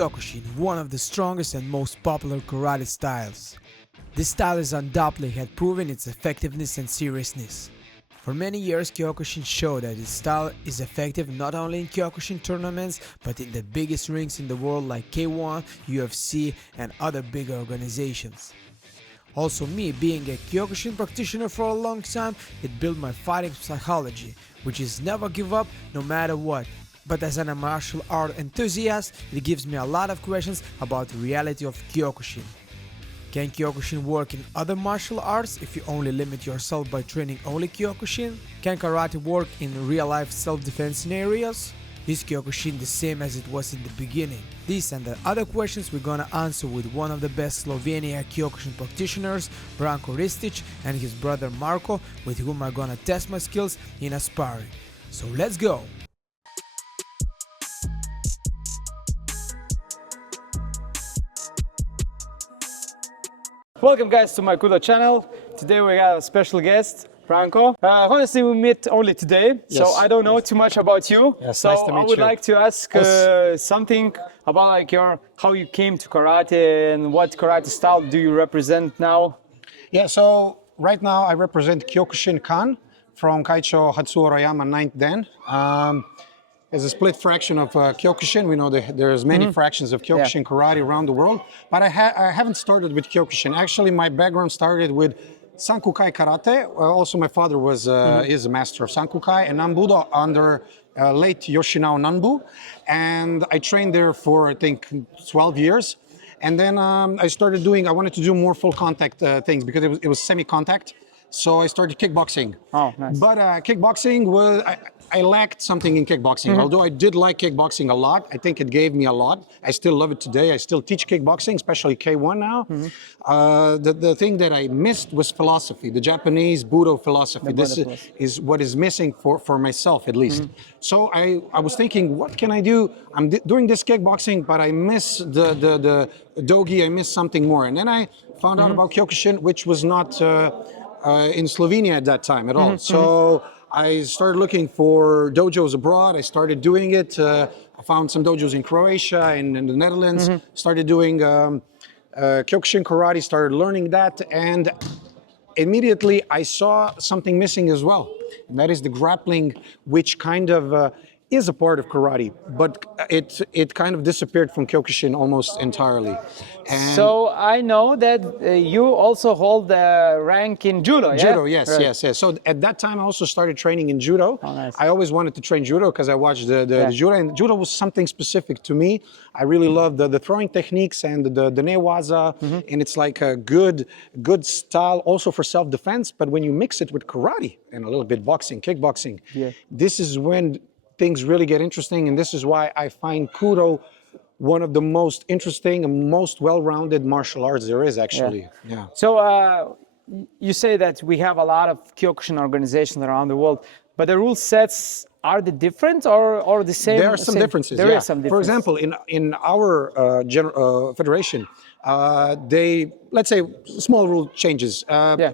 Kyokushin, one of the strongest and most popular karate styles. This style is undoubtedly had proven its effectiveness and seriousness. For many years, Kyokushin showed that its style is effective not only in Kyokushin tournaments, but in the biggest rings in the world like K1, UFC, and other big organizations. Also me, being a Kyokushin practitioner for a long time, it built my fighting psychology, which is never give up no matter what. But as a martial art enthusiast, it gives me a lot of questions about the reality of Kyokushin. Can Kyokushin work in other martial arts if you only limit yourself by training only Kyokushin? Can karate work in real-life self-defense scenarios? Is Kyokushin the same as it was in the beginning? These and the other questions we're gonna answer with one of the best Slovenia Kyokushin practitioners, Branko and his brother Marko, with whom I'm gonna test my skills in a sparring. So let's go! Welcome guys to my Kudo channel. Today we have a special guest, Branko. Honestly, we met only today, so I don't know too much about you. Yes, so nice to meet I would you. like to ask something about like how you came to karate and what karate style do you represent now? Yeah, so right now I represent Kyokushin Kan from Kaicho Hatsuorayama 9th Dan. As a split fraction of Kyokushin. We know that there's many fractions of Kyokushin karate around the world, but I haven't started with Kyokushin. Actually, my background started with Sankukai karate. Also, my father was is a master of Sankukai and Nanbudo under late Yoshinao Nanbu, and I trained there for I think 12 years. And then I wanted to do more full contact things because it was semi-contact. So I started kickboxing. Oh, nice. But kickboxing was, I lacked something in kickboxing. Although I did like kickboxing a lot, I think it gave me a lot. I still love it today. I still teach kickboxing, especially K1 now. The thing that I missed was philosophy, the Japanese Budo philosophy. This is what is missing for myself, at least. So I was thinking, what can I do? I'm doing this kickboxing, but I miss the dogi, I miss something more. And then I found out about Kyokushin, which was not in Slovenia at that time at all. So I started looking for dojos abroad. I started doing it. I found some dojos in Croatia and in the Netherlands. Started doing Kyokushin karate, started learning that, and immediately I saw something missing as well. And that is the grappling, which kind of is a part of karate, but it kind of disappeared from Kyokushin almost entirely. And so I know that you also hold the rank in judo, yeah? Judo, yes, yes. So at that time I also started training in judo. Oh, nice. I always wanted to train judo because I watched the judo, and judo was something specific to me. I really loved the throwing techniques and the newaza, and it's like a good style also for self-defense. But when you mix it with karate and a little bit boxing, kickboxing, this is when things really get interesting, and this is why I find Kudo one of the most interesting and most well-rounded martial arts there is, actually. Yeah. So you say that we have a lot of Kyokushin organizations around the world, but the rule sets, are they different or the same? There are some differences. There is some difference. For example, in our federation, let's say small rule changes.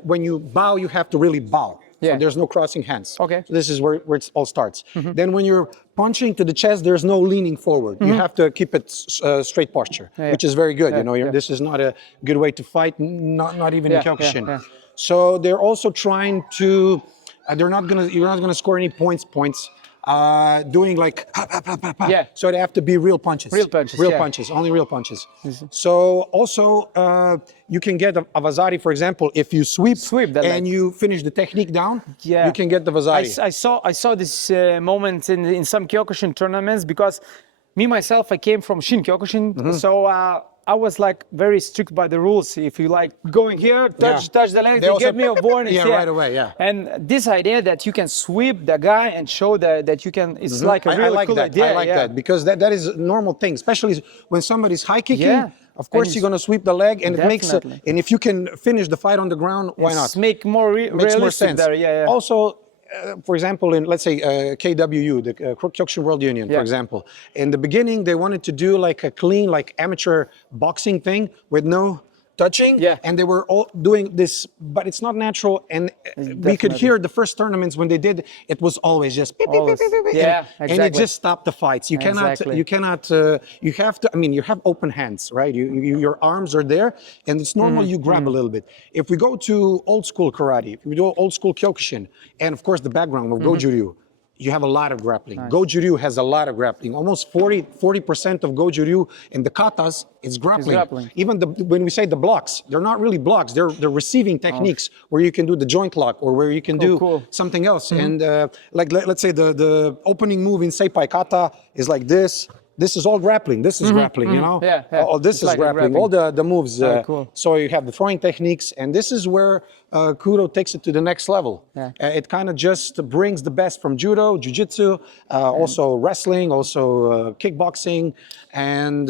When you bow, you have to really bow. So there's no crossing hands. Okay. So this is where it all starts. Then when you're punching to the chest, there's no leaning forward. You have to keep it straight posture, which is very good. You know, this is not a good way to fight, not even in Kyokushin. So they're also trying to, you're not gonna score any points. Doing like so they have to be real punches. Real punches. Punches, only real punches. So also you can get a vazari, for example, if you sweep and you finish the technique down, you can get the vazari. I saw this moment in some Kyokushin tournaments because me myself, I came from Shin Kyokushin, so I was like very strict by the rules. If you like going here, touch the leg, they give me a warning. Right away, And this idea that you can sweep the guy and show that you can, it's like a really cool idea. I like that because that is a normal thing, especially when somebody's high kicking. Of course, you're going to sweep the leg, and it makes it. And if you can finish the fight on the ground, why not? Make more makes more sense. There. Also, for example, in let's say KWU, the Kyokushin World Union, for example, in the beginning they wanted to do like a clean, like amateur boxing thing with no touching, Yeah. and they were all doing this, but it's not natural. And we could Definitely. hear the first tournaments when they did, it was always just beep, beep, beep, Always. beep, beep, beep, Yeah, and exactly. it just stopped the fights. You Exactly. cannot, you have to. I mean, you have open hands, right? Your arms are there, and it's normal. You grab a little bit. If we go to old school karate, if we do old school Kyokushin, and of course the background of Goju-ryu, you have a lot of grappling. Nice. Goju-ryu has a lot of grappling. Almost 40% of Goju-ryu in the katas is grappling. grappling. Even when we say the blocks, they're not really blocks. They're receiving techniques where you can do the joint lock or where you can do cool. something else. And like let's say the opening move in Seipai kata is like this. This is all grappling. This is grappling, you know? Yeah. Oh, this It's is like a grappling. All the moves. Very cool. So you have the throwing techniques, and this is where Kudo takes it to the next level. Yeah. It kind of just brings the best from judo, jiu-jitsu, also wrestling, also kickboxing, and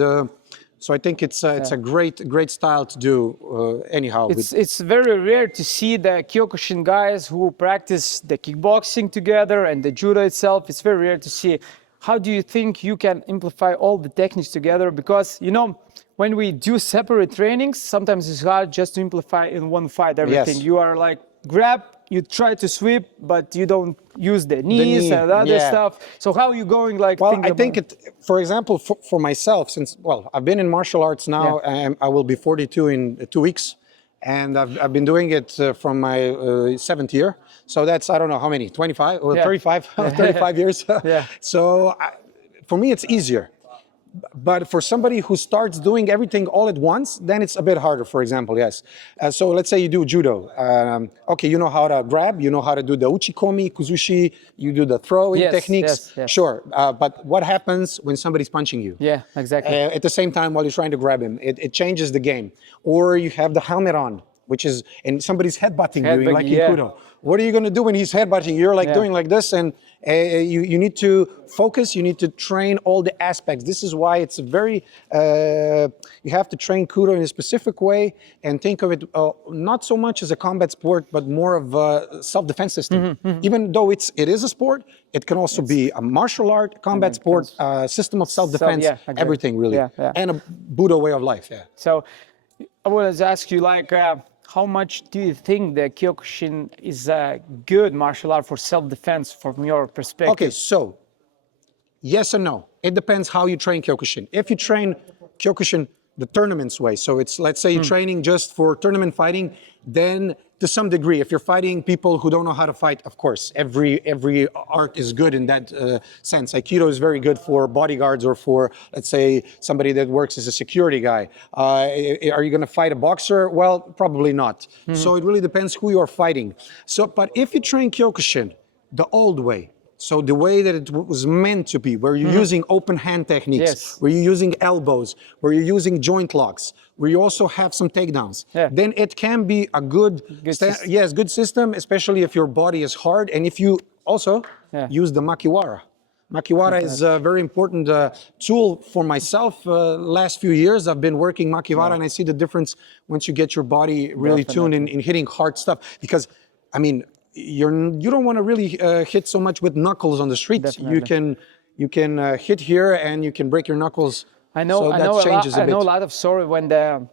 so I think it's a great style to do. Anyhow, It's very rare to see the Kyokushin guys who practice the kickboxing together and the judo itself. It's very rare to see. How do you think you can amplify all the techniques together? Because, you know, when we do separate trainings, sometimes it's hard just to amplify in one fight everything. Yes. You are like, grab, you try to sweep, but you don't use the knees knee, and other yeah. stuff. So how are you going like Well, thinking I think about for example, for myself, since, well, I've been in martial arts now, I will be 42 in 2 weeks. And I've been doing it from my 7th year. So that's, I don't know how many, 25 or 35, 35 years. Yeah. So for me, it's easier. But for somebody who starts doing everything all at once, then it's a bit harder, for example, yes. So let's say you do judo. Okay, you know how to grab, you know how to do the uchikomi, kuzushi, you do the throwing techniques. yes. Sure, but what happens when somebody's punching you? Yeah, exactly. At the same time while you're trying to grab him, it changes the game. Or you have the helmet on, which is, and somebody's headbutting you, like in Kudo. What are you going to do when he's headbutting you? You're like doing like this, and you need to focus, you need to train all the aspects. This is why it's very, you have to train Kudo in a specific way and think of it not so much as a combat sport, but more of a self-defense system. Even though it is a sport, it can also be a martial art, combat sport, system of self-defense, everything really. And a Buddha way of life, So I wanted to ask you, like, how much do you think the Kyokushin is a good martial art for self-defense from your perspective? Okay, so yes and no. It depends how you train Kyokushin. If you train Kyokushin the tournament's way, so it's, let's say you're training just for tournament fighting, then to some degree, if you're fighting people who don't know how to fight, of course, every art is good in that sense. Aikido is very good for bodyguards or for, let's say, somebody that works as a security guy. Are you going to fight a boxer? Well, probably not. So it really depends who you're fighting. So, but if you train Kyokushin the old way, so the way that it was meant to be, where you're using open hand techniques, where you're using elbows, where you're using joint locks, where you also have some takedowns, then it can be a good system, especially if your body is hard and if you also use the makiwara. Makiwara is a very important tool for myself. Last few years, I've been working makiwara and I see the difference once you get your body really tuned in hitting hard stuff. Because, I mean, you don't want to really hit so much with knuckles on the street. You can hit here and you can break your knuckles. I know a lot of story when the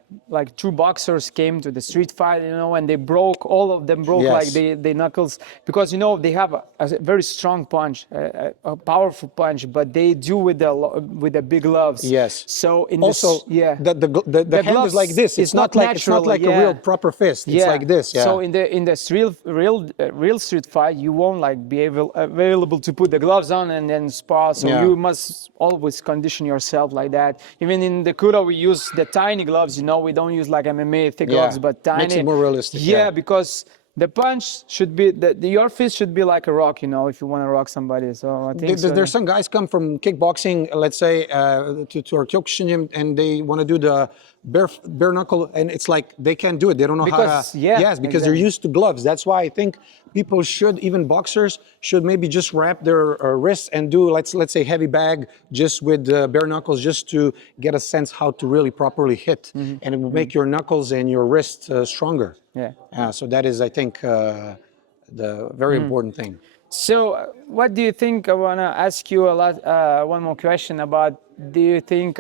two boxers came to the street fight, you know, and they broke, all of them broke like the knuckles, because, you know, they have a very strong punch, a powerful punch, but they do with the big gloves. Yes. So in also, the hand is like this. It's not like a real proper fist. It's like this. Yeah. So in the real street fight, you won't like be available to put the gloves on and then spar. So you must always condition yourself like that. Even in the Kudo, we use the tiny gloves, you know, we don't use like MMA thick gloves, but tiny. Makes it more realistic. Yeah, because the punch should be, your fist should be like a rock, you know, if you want to rock somebody. So I think there's some guys come from kickboxing, let's say, to our Kyokushin gym, and they want to do the bare knuckle, and it's like they can't do it. They don't know how to. Yes, because they're used to gloves. That's why I think people should, even boxers, should maybe just wrap their wrists and do, let's say, heavy bag just with bare knuckles, just to get a sense how to really properly hit, and it will make your knuckles and your wrist stronger. So that is, I think, the very important thing. So what do you think? I want to ask you one more question about, do you think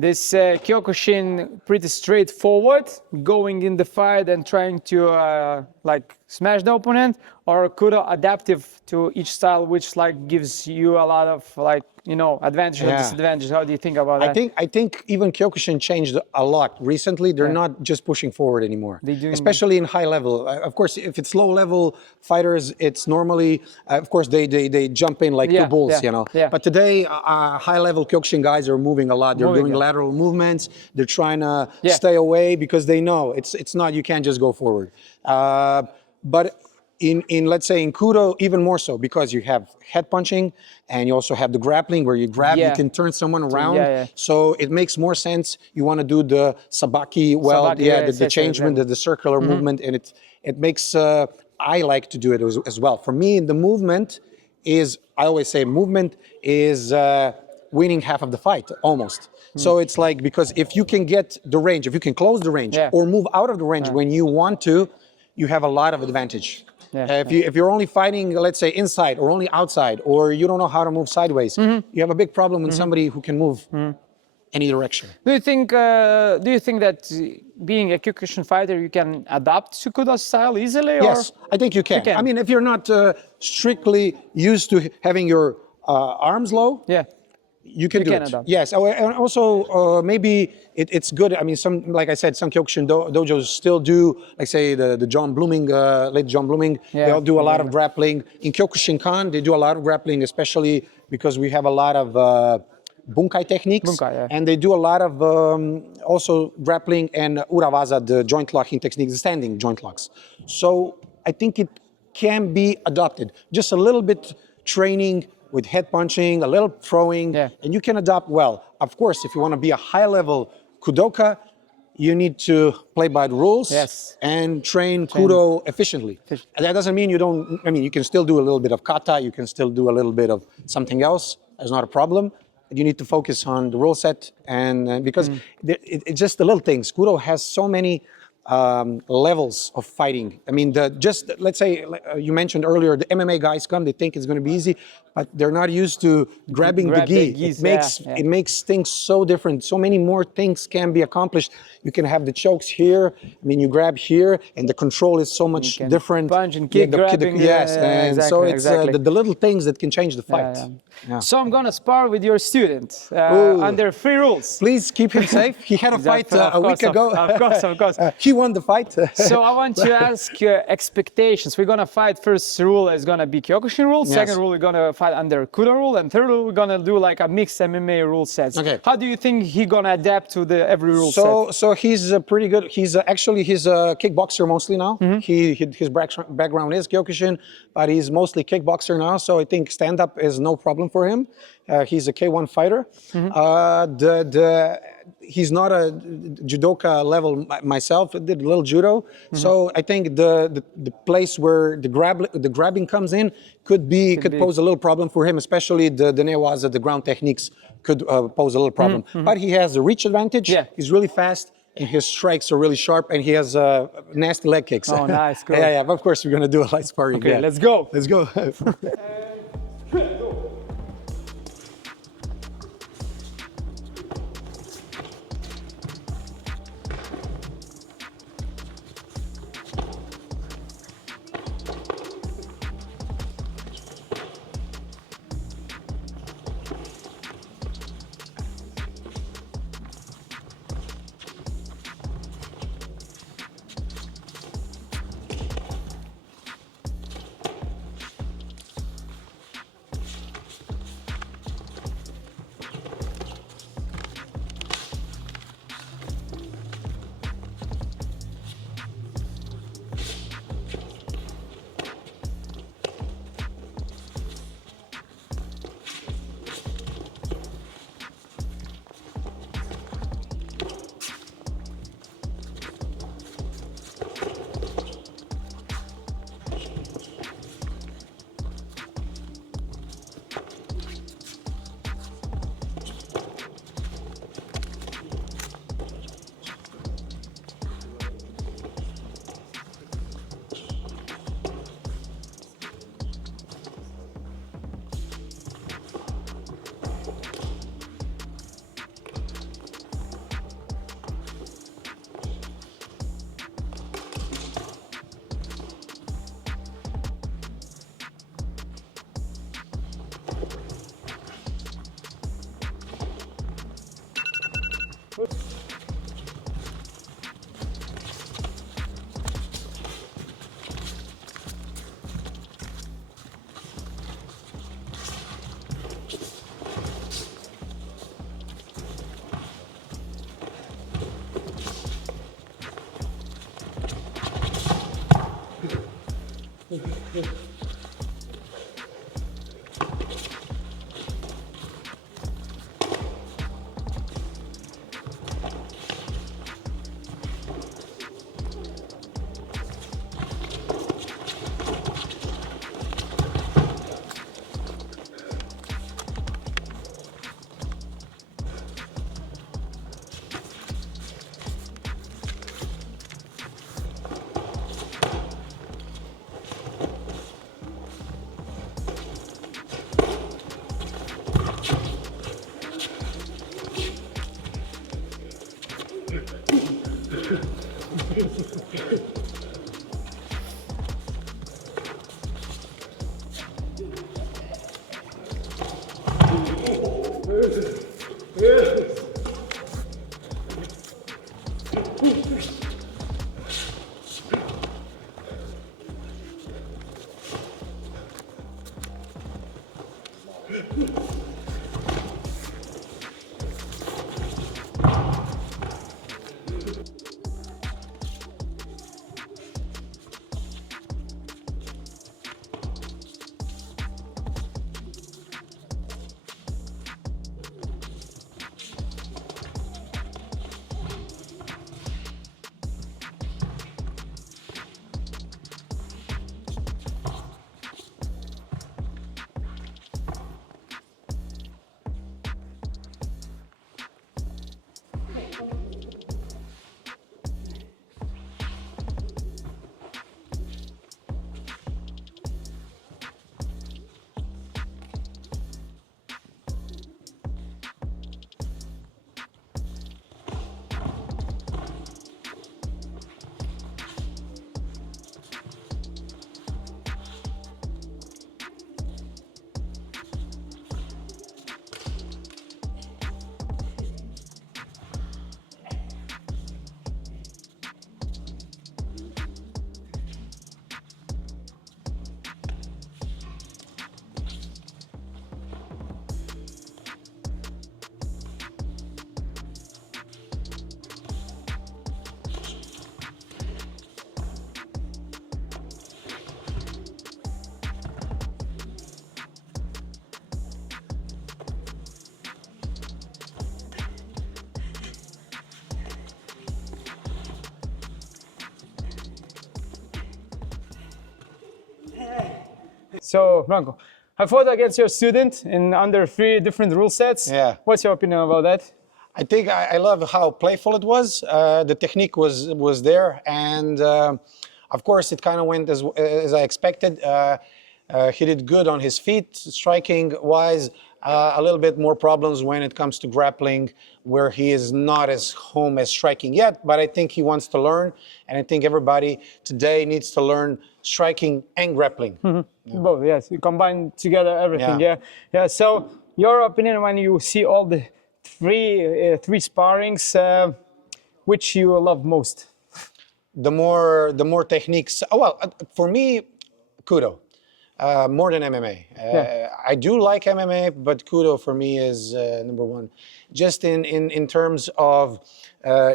this Kyokushin pretty straightforward, going in the fight and trying to like smash the opponent, or Kudo adaptive to each style, which like gives you a lot of like, you know, advantage or disadvantage? How do you think about that? I think even Kyokushin changed a lot recently. They're not just pushing forward anymore, especially in high level. Of course, if it's low level fighters, it's normally, of course, they jump in like two bulls, you know. But today, high level Kyokushin guys are moving a lot. They're doing lateral movements. They're trying to stay away because they know it's not, you can't just go forward. But in let's say in Kudo, even more so, because you have head punching and you also have the grappling where you grab, you can turn someone around. So it makes more sense. You want to do the sabaki, the changement, the circular movement, and it makes, I like to do it as well. For me, the movement is, I always say movement is winning half of the fight, almost. So it's like, because if you can get the range, if you can close the range or move out of the range when you want to, you have a lot of advantage. If you're only fighting, let's say inside or only outside, or you don't know how to move sideways, you have a big problem with somebody who can move any direction. Do you think that being a Kyokushin fighter, you can adapt to Kudo style easily? Yes, I think you can. I mean, if you're not strictly used to having your arms low, you can do it. Adapt. Yes, and also maybe it's good. I mean, like I said, some Kyokushin dojos still do, like say the John Blooming, late John Blooming. They'll do a lot of grappling. In Kyokushinkan, they do a lot of grappling, especially because we have a lot of bunkai techniques, and they do a lot of also grappling and urawaza, the joint locking techniques, the standing joint locks. So I think it can be adopted. Just a little bit training with head punching, a little throwing, and you can adapt well. Of course, if you want to be a high-level Kudoka, you need to play by the rules and train Kudo efficiently. And that doesn't mean you don't, I mean, you can still do a little bit of kata, you can still do a little bit of something else, that's not a problem. But you need to focus on the rule set, and because it's just the little things. Kudo has so many levels of fighting. I mean, just let's say you mentioned earlier, the MMA guys come, they think it's going to be easy, but they're not used to grabbing the gi. It makes things so different. So many more things can be accomplished. You can have the chokes here. I mean, you grab here, and the control is so much different. Punch and kick, grabbing. And so it's the little things that can change the fight. So I'm gonna spar with your student under 3 rules. Please keep him safe. He had a fight a week ago. Of course. He won the fight. So I want to ask your expectations. We're gonna fight. First rule is gonna be Kyokushin rule. Second rule, we're gonna fight under Kudo rule, and third rule, we're gonna do like a mixed MMA rule sets. How do you think he's gonna adapt to every rule set? So he's pretty good. He's actually he's a kickboxer mostly now. His background is Kyokushin, but he's mostly kickboxer now. So I think stand-up is no problem for him. He's a K1 fighter. He's not a judoka level myself. I did a little judo. So I think the place where the grabbing comes in could pose a little problem for him, especially the newaza, the ground techniques could pose a little problem. But he has a reach advantage. He's really fast, and his strikes are really sharp, and he has nasty leg kicks. Oh, nice. Cool. But of course, we're going to do a light sparring. Okay, let's go. Let's go. So, Branko, I fought against your student in under 3 different rule sets. Yeah. What's your opinion about that? I think I love how playful it was. The technique was there, and of course it kind of went as I expected. He did good on his feet, striking wise. A little bit more problems when it comes to grappling, where he is not as home as striking yet, but I think he wants to learn, and I think everybody today needs to learn striking and grappling. Yeah. Both, yes. You combine together everything, Yeah. yeah. So, your opinion when you see all the three sparrings, which you love most? The more techniques. Oh, well, for me, Kudo. More than MMA. I do like MMA, but Kudo for me is number one. Just in terms of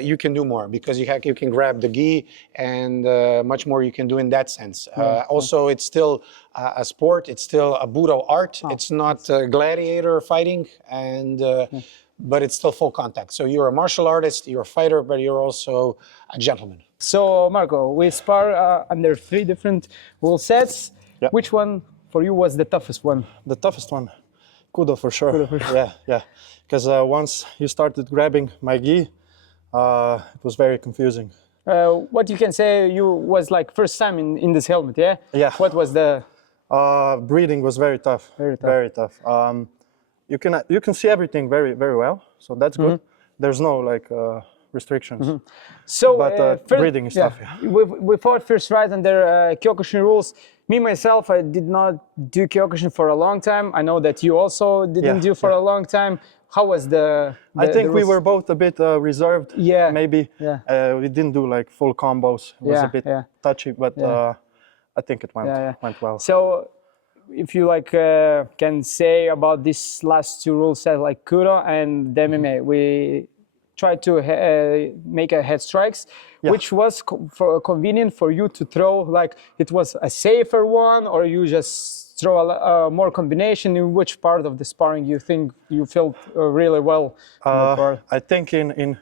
you can do more because you can grab the gi and much more you can do in that sense. Also, it's still a sport. It's still a Budo art. It's not gladiator fighting, and but it's still full contact. So you're a martial artist, you're a fighter, but you're also a gentleman. So, Marko, we spar under 3 different rule sets. Yeah. Which one for you was the toughest one? The toughest one, Kudo for sure. Kudo for sure. Yeah. Because once you started grabbing my gi, it was very confusing. What you can say you was like first time in this helmet, yeah? Yeah. What was the... Breathing was very tough. Very tough. You can see everything very well, so that's good. There's no like restrictions. So, but breathing is tough. Yeah. We fought first right under Kyokushin rules. Me, myself, I did not do Kyokushin for a long time. I know that you also didn't do for a long time. How was the I think we rules? were both a bit reserved, maybe. Yeah. We didn't do like full combos. It was a bit touchy, but I think it went well. So, if you like can say about these last 2 rules set like Kudo and the MMA, try to make a head strikes, which was convenient for you to throw. Like it was a safer one, or you just throw a more combination. In which part of the sparring you think you felt really well? I think in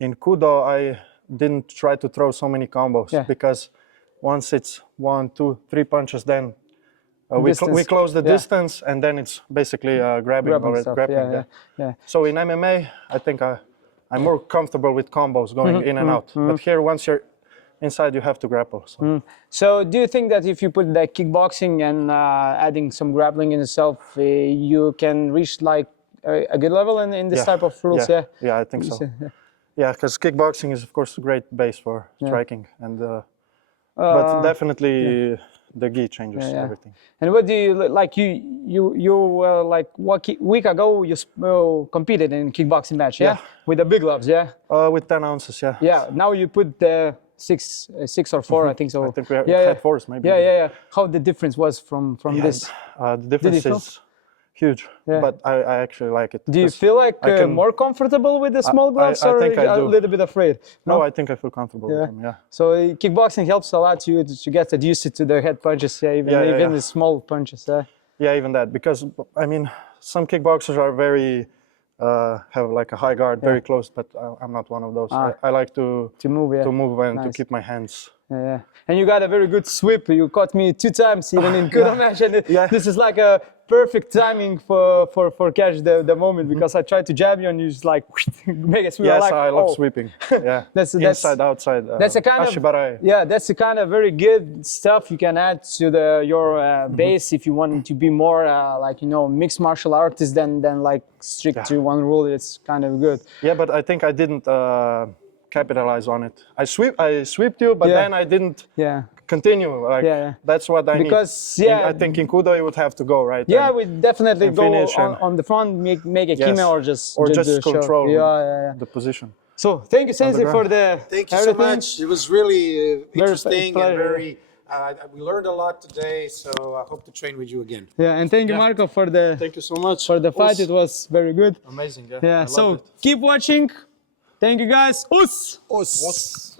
Kudo I didn't try to throw so many combos because once it's 1, 2, 3 punches, then we close the distance, and then it's basically grabbing stuff. So in MMA, I think I'm more comfortable with combos going in and out. But here, once you're inside, you have to grapple. So. So do you think that if you put the kickboxing and adding some grappling in itself, you can reach like a good level in this type of rules? Yeah, I think so. Yeah, because kickboxing is of course a great base for striking, and but definitely the gi changes everything. And what do you like? You like what week ago you competed in kickboxing match? With the big gloves, with 10 ounces, Yeah. Now you put the six or 4, I think so. I think we had 4s maybe. Yeah. How the difference was from this? The difference is huge, but I actually like it. Do you feel like more comfortable with the small gloves, I or think I a do. little bit afraid? No, I think I feel comfortable with them, So kickboxing helps a lot to get used to the head punches, even the small punches. Yeah, even that, because I mean, some kickboxers are very have like a high guard, very close, but I'm not one of those. I like to move and to keep my hands. Yeah, and you got a very good sweep. You caught me 2 times even in Kudo match, and this is like a perfect timing for catch the moment, because I tried to jab you and you just like make a sweep. Yes, I love sweeping. Yeah, that's inside, outside. That's a kind of that's the kind of very good stuff you can add to your base if you want to be more like mixed martial artist than like strict to one rule. It's kind of good. Yeah, but I think I didn't capitalize on it. I sweeped you, but then I didn't continue. Like that's what I need. Because I think in Kudo you would have to go, right? Yeah, we definitely go on the front, make a kime or just control the position. So thank you, Sensei, for the Thank you so much. It was really interesting and very. We learned a lot today, so I hope to train with you again. Yeah, and thank you, Marko, for the. Thank you so much for the fight. It was very good. Amazing. Yeah. So keep watching. Thank you, guys. Us.